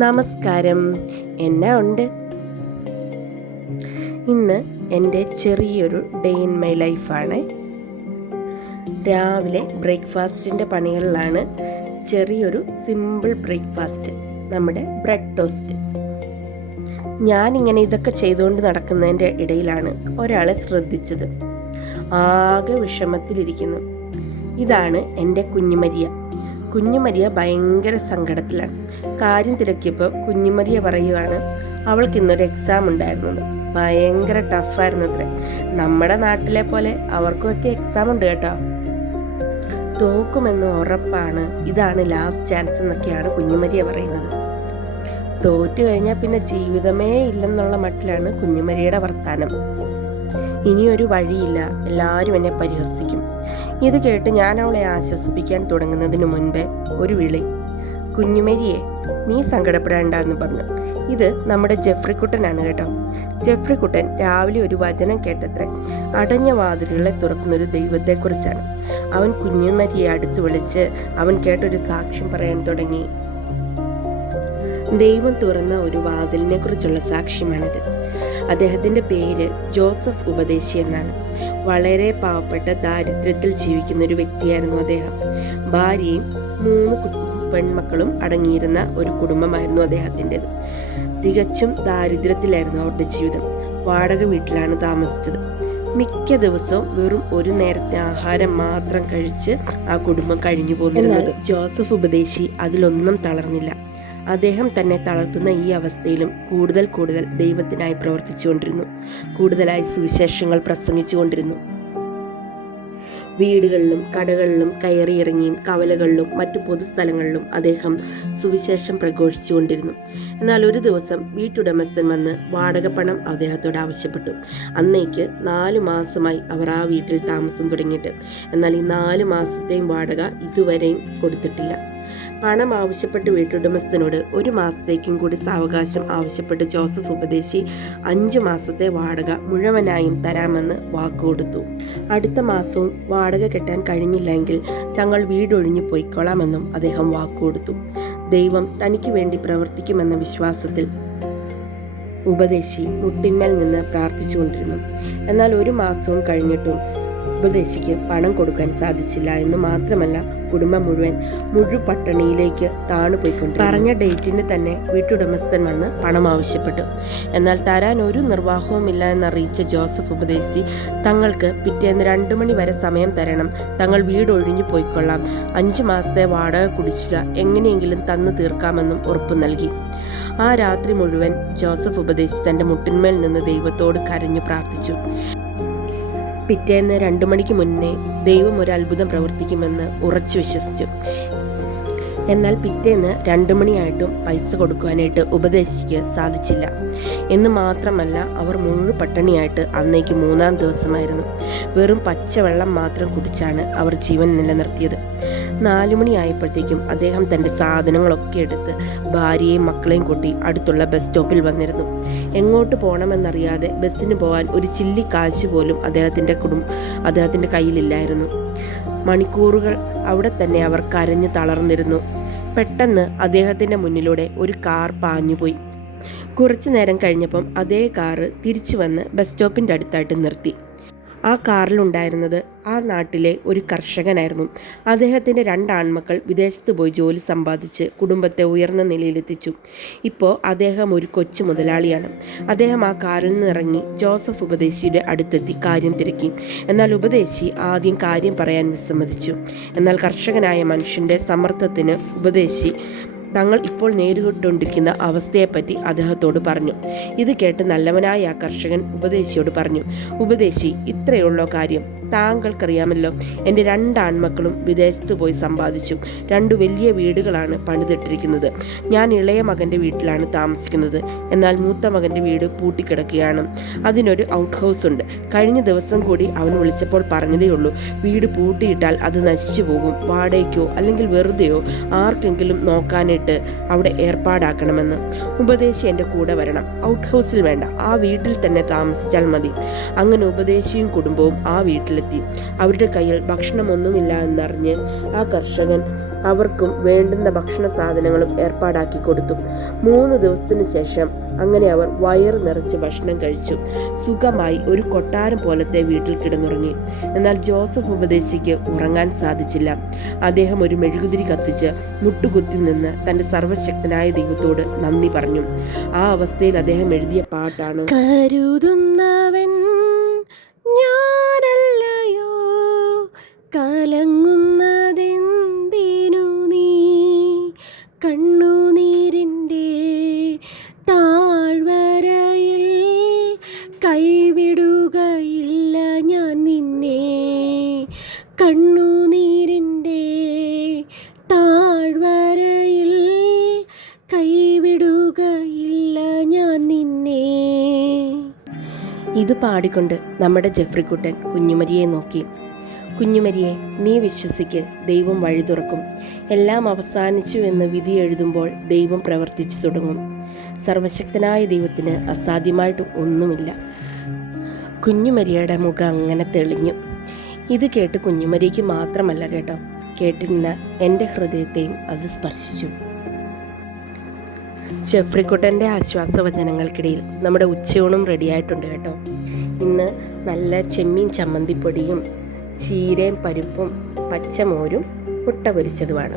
നമസ്കാരം. എന്നാ ഉണ്ട്? ഇന്ന് എൻ്റെ ചെറിയൊരു ഡേ ഇൻ മൈ ലൈഫാണ്. രാവിലെ ബ്രേക്ക്ഫാസ്റ്റിൻ്റെ പണികളിലാണ്. ചെറിയൊരു സിമ്പിൾ ബ്രേക്ക്ഫാസ്റ്റ്, നമ്മുടെ ബ്രെഡ് ടോസ്റ്റ്. ഞാനിങ്ങനെ ഇതൊക്കെ ചെയ്തുകൊണ്ട് നടക്കുന്നതിൻ്റെ ഇടയിലാണ് ഒരാളെ ശ്രദ്ധിച്ചത്. ആകെ വിഷമത്തിലിരിക്കുന്നു. ഇതാണ് എൻ്റെ കുഞ്ഞുമരിയ. കുഞ്ഞുമരിയ ഭയങ്കര സങ്കടത്തിലാണ്. കാര്യം തിരക്കിയപ്പോൾ കുഞ്ഞുമരിയ പറയുവാണ്, അവൾക്കിന്നൊരു എക്സാം ഉണ്ടായിരുന്നത്. ഭയങ്കര ടഫായിരുന്നു അത്രേ. നമ്മുടെ നാട്ടിലെ പോലെ അവർക്കൊക്കെ എക്സാം ഉണ്ട് കേട്ടോ. തോക്കുമെന്ന് ഉറപ്പാണ്, ഇതാണ് ലാസ്റ്റ് ചാൻസ് എന്നൊക്കെയാണ് കുഞ്ഞുമരിയ പറയുന്നത്. തോറ്റു കഴിഞ്ഞാൽ പിന്നെ ജീവിതമേ ഇല്ലെന്നുള്ള മട്ടിലാണ് കുഞ്ഞുമരിയുടെ വർത്താനം. ഇനിയൊരു വഴിയില്ല, എല്ലാവരും എന്നെ പരിഹസിക്കും. ഇത് കേട്ട് ഞാൻ അവളെ ആശ്വസിപ്പിക്കാൻ തുടങ്ങുന്നതിന് മുൻപേ ഒരു വിളി, കുഞ്ഞുമരിയെ നീ സങ്കടപ്പെടേണ്ടെന്ന് പറഞ്ഞു. ഇത് നമ്മുടെ ജെഫ്രിക്കുട്ടനാണ് കേട്ടോ. ജെഫ്രിക്കുട്ടൻ രാവിലെ ഒരു വചനം കേട്ടത്രേ. അടഞ്ഞ വാതിലുകളെ തുറക്കുന്നൊരു ദൈവത്തെക്കുറിച്ചാണ്. അവൻ കുഞ്ഞുമരിയെ അടുത്ത് വിളിച്ച് അവൻ കേട്ടൊരു സാക്ഷ്യം പറയാൻ തുടങ്ങി. ദൈവം തുറന്ന ഒരു വാതിലിനെ കുറിച്ചുള്ള സാക്ഷ്യമാണിത്. അദ്ദേഹത്തിൻ്റെ പേര് ജോസഫ് ഉപദേശി എന്നാണ്. വളരെ പാവപ്പെട്ട ദാരിദ്ര്യത്തിൽ ജീവിക്കുന്ന ഒരു വ്യക്തിയായിരുന്നു അദ്ദേഹം. ഭാര്യയും 3 പെൺമക്കളും അടങ്ങിയിരുന്ന ഒരു കുടുംബമായിരുന്നു അദ്ദേഹത്തിൻ്റെത്. തികച്ചും ദാരിദ്ര്യത്തിലായിരുന്നു അവരുടെ ജീവിതം. വാടക വീട്ടിലാണ് താമസിച്ചത്. മിക്ക ദിവസവും വെറും ഒരു നേരത്തെ ആഹാരം മാത്രം കഴിച്ച് ആ കുടുംബം കഴിഞ്ഞു പോന്നിരുന്നത്. ജോസഫ് ഉപദേശി അതിലൊന്നും തളർന്നില്ല. അദ്ദേഹം തന്നെ തളർത്തുന്ന ഈ അവസ്ഥയിലും കൂടുതൽ ദൈവത്തിനായി പ്രവർത്തിച്ചുകൊണ്ടിരുന്നു. കൂടുതലായി സുവിശേഷങ്ങൾ പ്രസംഗിച്ചുകൊണ്ടിരുന്നു. വീടുകളിലും കടകളിലും കയറിയിറങ്ങിയും കവലകളിലും മറ്റു പൊതുസ്ഥലങ്ങളിലും അദ്ദേഹം സുവിശേഷം പ്രഘോഷിച്ചുകൊണ്ടിരുന്നു. എന്നാൽ ഒരു ദിവസം വീട്ടുടമസ്ഥൻ വന്ന് വാടക പണം അദ്ദേഹത്തോട് ആവശ്യപ്പെട്ടു. അന്നേക്ക് 4 മാസമായി അവർ ആ വീട്ടിൽ താമസം തുടങ്ങിയിട്ട്. എന്നാൽ ഈ 4 മാസത്തെയും വാടക ഇതുവരെയും കൊടുത്തിട്ടില്ല. പണം ആവശ്യപ്പെട്ട് വീട്ടുടമസ്ഥനോട് 1 മാസത്തേക്കും കൂടി സാവകാശം ആവശ്യപ്പെട്ട് ജോസഫ് ഉപദേശി 5 മാസത്തെ വാടക മുഴുവനായും തരാമെന്ന് വാക്കുകൊടുത്തു. അടുത്ത മാസവും വാടക കെട്ടാൻ കഴിഞ്ഞില്ലെങ്കിൽ തങ്ങൾ വീടൊഴിഞ്ഞു പോയിക്കൊള്ളാമെന്നും അദ്ദേഹം വാക്കുകൊടുത്തു. ദൈവം തനിക്ക് വേണ്ടി പ്രവർത്തിക്കുമെന്ന വിശ്വാസത്തിൽ ഉപദേശി മുട്ടിന്മേൽ നിന്ന് പ്രാർത്ഥിച്ചുകൊണ്ടിരുന്നു. എന്നാൽ 1 മാസവും കഴിഞ്ഞിട്ടും ഉപദേശിക്ക് പണം കൊടുക്കാൻ സാധിച്ചില്ല എന്ന് മാത്രമല്ല, കുടുംബം മുഴുവൻ പട്ടിണിയിലേക്ക് താണുപോയിക്കൊണ്ടിരുന്നു. പറഞ്ഞ ഡേറ്റിന് തന്നെ വീട്ടുടമസ്ഥൻ വന്ന് പണം ആവശ്യപ്പെട്ടു. എന്നാൽ തരാൻ ഒരു നിർവാഹവുമില്ല എന്നറിയിച്ച ജോസഫ് ഉപദേശി തങ്ങൾക്ക് പിറ്റേന്ന് 2 മണി വരെ സമയം തരണം, തങ്ങൾ വീട് ഒഴിഞ്ഞു പോയിക്കൊള്ളാം, 5 മാസത്തെ വാടക കുടിശ്ശിക എങ്ങനെയെങ്കിലും തന്നു തീർക്കാമെന്നും ഉറപ്പു നൽകി. ആ രാത്രി മുഴുവൻ ജോസഫ് ഉപദേശി തൻ്റെ മുട്ടിന്മേൽ നിന്ന് ദൈവത്തോട് കരഞ്ഞു പ്രാർത്ഥിച്ചു. പിറ്റേന്ന് 2 മണിക്ക് മുന്നേ ദൈവം ഒരു അത്ഭുതം പ്രവർത്തിക്കുമെന്ന് ഉറച്ചു വിശ്വസിച്ചു. എന്നാൽ പിറ്റേന്ന് 2 മണിയായിട്ടും പൈസ കൊടുക്കുവാനായിട്ട് ഉപദേശിക്ക് സാധിച്ചില്ല. എന്ന് മാത്രമല്ല, അവർ പട്ടിണിയായിട്ട് അന്നേക്ക് 3-ാം ദിവസമായിരുന്നു. വെറും പച്ചവെള്ളം മാത്രം കുടിച്ചാണ് അവർ ജീവൻ നിലനിർത്തിയത്. 4 മണിയായപ്പോഴത്തേക്കും അദ്ദേഹം തൻ്റെ സാധനങ്ങളൊക്കെ എടുത്ത് ഭാര്യയെയും മക്കളെയും കൂട്ടി അടുത്തുള്ള ബസ് സ്റ്റോപ്പിൽ വന്നിരുന്നു. എങ്ങോട്ട് പോകണമെന്നറിയാതെ ബസ്സിന് പോകാൻ ഒരു ചില്ലി കാശ് പോലും അദ്ദേഹത്തിൻ്റെ കയ്യിലില്ലായിരുന്നു. മണിക്കൂറുകൾ അവിടെ തന്നെ അവർ കരഞ്ഞു തളർന്നിരുന്നു. പെട്ടെന്ന് അദ്ദേഹത്തിൻ്റെ മുന്നിലൂടെ ഒരു കാർ പാഞ്ഞുപോയി. കുറച്ചു നേരം കഴിഞ്ഞപ്പം അതേ കാറ് തിരിച്ചു വന്ന് ബസ് സ്റ്റോപ്പിൻ്റെ അടുത്തായിട്ട് നിർത്തി. ആ കാറിലുണ്ടായിരുന്നത് ആ നാട്ടിലെ ഒരു കർഷകനായിരുന്നു. അദ്ദേഹത്തിൻ്റെ 2 ആൺമക്കൾ വിദേശത്ത് പോയി ജോലി സമ്പാദിച്ച് കുടുംബത്തെ ഉയർന്ന നിലയിലെത്തിച്ചു. ഇപ്പോൾ അദ്ദേഹം ഒരു കൊച്ചു മുതലാളിയാണ്. അദ്ദേഹം ആ കാറിൽ നിന്ന് ഇറങ്ങി ജോസഫ് ഉപദേശിയുടെ അടുത്തെത്തി കാര്യം തിരക്കി. എന്നാൽ ഉപദേശി ആദ്യം കാര്യം പറയാൻ വിസമ്മതിച്ചു. എന്നാൽ കർഷകനായ മനുഷ്യൻ്റെ സമ്മർദ്ദത്തിന് ഉപദേശി തങ്ങൾ ഇപ്പോൾ നേരിട്ടുകൊണ്ടിരിക്കുന്ന അവസ്ഥയെപ്പറ്റി അദ്ദേഹത്തോട് പറഞ്ഞു. ഇത് കേട്ട് നല്ലവനായ ആ കർഷകൻ ഉപദേശിയോട് പറഞ്ഞു, ഉപദേശി, ഇത്രയുള്ള കാര്യം താങ്കൾക്കറിയാമല്ലോ. എൻ്റെ 2 ആൺമക്കളും വിദേശത്ത് പോയി സമ്പാദിച്ചു. 2 വലിയ വീടുകളാണ് പണിതിട്ടിരിക്കുന്നത്. ഞാൻ ഇളയ മകൻ്റെ വീട്ടിലാണ് താമസിക്കുന്നത്. എന്നാൽ മൂത്ത മകൻ്റെ വീട് പൂട്ടിക്കിടക്കുകയാണ്. അതിനൊരു ഔട്ട് ഹൗസ് ഉണ്ട്. കഴിഞ്ഞ ദിവസം കൂടി അവൻ വിളിച്ചപ്പോൾ പറഞ്ഞതേയുള്ളൂ, വീട് പൂട്ടിയിട്ടാൽ അത് നശിച്ചു പോകും, വാടകയ്ക്കോ അല്ലെങ്കിൽ വെറുതെയോ ആർക്കെങ്കിലും നോക്കാനായിട്ട് അവിടെ ഏർപ്പാടാക്കണമെന്ന്. ഉപദേശി എൻ്റെ കൂടെ വരണം. ഔട്ട് ഹൗസിൽ വേണ്ട, ആ വീട്ടിൽ തന്നെ താമസിച്ചാൽ മതി. അങ്ങനെ ഉപദേശിയും കുടുംബവും ആ വീട്ടിൽ വീട്ടിലെത്തി. അവരുടെ കയ്യിൽ ഭക്ഷണമൊന്നുമില്ല എന്നറിഞ്ഞ് ആ കർഷകൻ അവർക്കും വേണ്ടുന്ന ഭക്ഷണ സാധനങ്ങളും ഏർപ്പാടാക്കി കൊടുത്തു. 3 ദിവസത്തിന് ശേഷം അങ്ങനെ അവർ വയറ് നിറച്ച് ഭക്ഷണം കഴിച്ചു. സുഖമായി ഒരു കൊട്ടാരം പോലത്തെ വീട്ടിൽ കിടന്നുറങ്ങി. എന്നാൽ ജോസഫ് ഉപദേശിക്ക് ഉറങ്ങാൻ സാധിച്ചില്ല. അദ്ദേഹം ഒരു മെഴുകുതിരി കത്തിച്ച് മുട്ടുകുത്തി നിന്ന് തൻ്റെ സർവശക്തനായ ദൈവത്തോട് നന്ദി പറഞ്ഞു. ആ അവസ്ഥയിൽ അദ്ദേഹം എഴുതിയ പാട്ടാണ് കരുതുന്നവൻ ഞാനല്ലയോ, കലങ്ങുന്നതെന്തിനു നീ, കണ്ണുനീരിൻ്റെ താഴ്വരയിൽ കൈവിടുകയില്ല ഞാൻ നിന്നെ, കണ്ണുനീരിൻ്റെ താഴ്വരയിൽ കൈവിടുകയില്ല ഞാൻ നിന്നെ. ഇത് പാടിക്കൊണ്ട് നമ്മുടെ ജെഫ്രിക്കുട്ടൻ കുഞ്ഞുമരിയെ നോക്കി. കുഞ്ഞുമരിയെ, നീ വിശ്വസിക്ക്, ദൈവം വഴി തുറക്കും. എല്ലാം അവസാനിച്ചു എന്ന് വിധി എഴുതുമ്പോൾ ദൈവം പ്രവർത്തിച്ചു തുടങ്ങും. സർവശക്തനായ ദൈവത്തിന് അസാധ്യമായിട്ട് ഒന്നുമില്ല. കുഞ്ഞുമരിയുടെ മുഖം അങ്ങനെ തെളിഞ്ഞു. ഇത് കേട്ട് കുഞ്ഞുമരിക്ക് മാത്രമല്ല കേട്ടോ, കേട്ടിരുന്ന എൻ്റെ ഹൃദയത്തെയും അത് സ്പർശിച്ചു. ജെഫ്രിക്കുട്ടൻ്റെ ആശ്വാസവചനങ്ങൾക്കിടയിൽ നമ്മുടെ ഉച്ചയൂണും റെഡിയായിട്ടുണ്ട് കേട്ടോ. ഇന്ന് നല്ല ചെമ്മീൻ ചമ്മന്തിപ്പൊടിയും ചീരയും പരിപ്പും പച്ചമോരും മുട്ട പൊരിച്ചതുമാണ്.